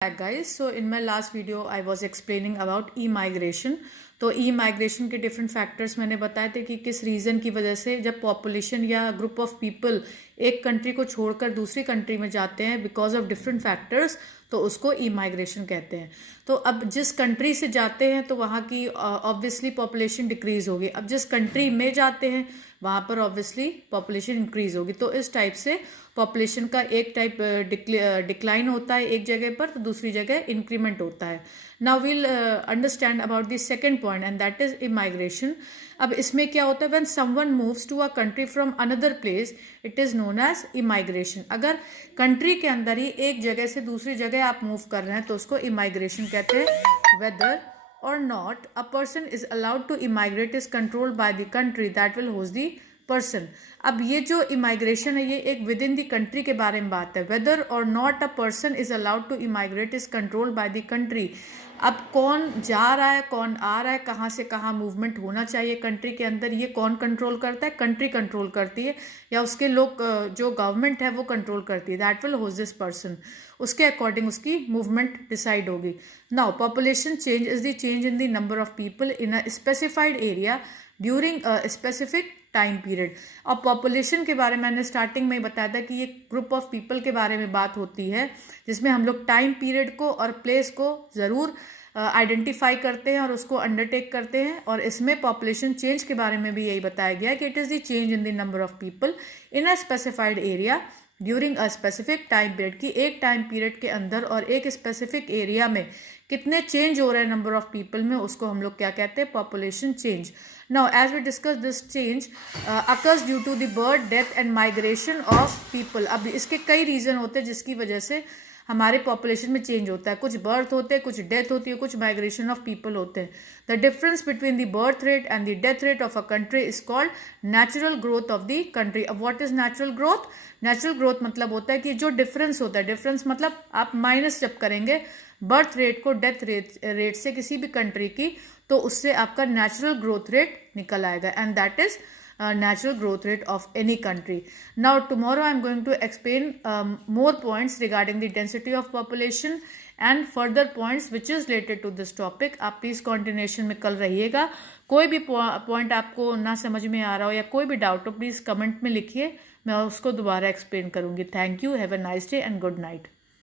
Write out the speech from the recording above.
Back guys, so in my last video I was explaining about e-migration. तो e-migration के different factors मैंने बताए थे कि किस रीज़न की वजह से जब पॉपुलेशन या ग्रुप ऑफ पीपल एक कंट्री को छोड़कर दूसरी कंट्री में जाते हैं बिकॉज ऑफ डिफरेंट फैक्टर्स, तो उसको ई-माइग्रेशन कहते हैं। तो अब जिस कंट्री से जाते हैं तो वहाँ की ऑब्वियसली पॉपुलेशन डिक्रीज होगी। अब जिस कंट्री में जाते हैं वहाँ पर ऑब्वियसली पॉपुलेशन इंक्रीज होगी। तो इस टाइप से पॉपुलेशन का एक टाइप डिक्लाइन होता है एक जगह पर, तो दूसरी जगह इंक्रीमेंट होता है। Now we'll understand about the second point and that is immigration. अब इसमें क्या होता है, when someone moves to a country from another place it is known as immigration. अगर कंट्री के अंदर ही एक जगह से दूसरी जगह आप मूव कर रहे हैं तो उसको इमाइग्रेशन कहते हैं। Whether or not a person is allowed to immigrate is controlled by the country that will host the person। अब ये जो इमाइग्रेशन है ये एक विद इन द कंट्री के बारे में बात है। वेदर और not a person is allowed to immigrate is controlled by the country. अब कौन जा रहा है कौन आ रहा है, कहाँ से कहाँ मूवमेंट होना चाहिए कंट्री के अंदर, ये कौन कंट्रोल करता है? कंट्री कंट्रोल करती है, या उसके लोग जो गवर्नमेंट है वो कंट्रोल करती है। That will host this person, उसके अकॉर्डिंग उसकी मूवमेंट डिसाइड होगी। Now population change is the change in the number of people in a specified area during a specific time period. और पॉपुलेशन के बारे में मैंने स्टार्टिंग में ही बताया था कि ये ग्रुप ऑफ पीपल के बारे में बात होती है जिसमें हम लोग टाइम पीरियड को और प्लेस को ज़रूर आइडेंटिफाई करते हैं और उसको अंडरटेक करते हैं। और इसमें पॉपुलेशन चेंज के बारे में भी यही बताया गया है कि it is the change in the number of people in a specified area during a specific time period, की एक टाइम पीरियड के अंदर और एक स्पेसिफिक एरिया में कितने चेंज हो रहे हैं नंबर ऑफ पीपल में, उसको हम लोग क्या कहते हैं? Population change. Now as we discuss this change occurs due to the birth death and migration of people. अब इसके कई रीज़न होते हैं जिसकी वजह से हमारे पॉपुलेशन में चेंज होता है। कुछ बर्थ होते हैं, कुछ डेथ होती है, कुछ माइग्रेशन ऑफ पीपल होते हैं। The difference between the birth rate and the death rate of a country is called natural growth of the country. अब what is natural growth? Natural growth मतलब होता है कि जो डिफरेंस होता है, डिफरेंस मतलब आप माइनस जब करेंगे बर्थ रेट को डेथ रेट से किसी भी कंट्री की, तो उससे आपका नेचुरल ग्रोथ रेट निकल आएगा, and that is natural growth rate of any country. Now tomorrow I am going to explain more points regarding the density of population and further points which is related to this topic. आप please continuation में कल रहिएगा। कोई भी point आपको ना समझ में आ रहा हो या कोई भी डाउट हो प्लीज़ कमेंट में लिखिए, मैं उसको दोबारा एक्सप्लेन करूँगी। Thank you, have a nice day and good night.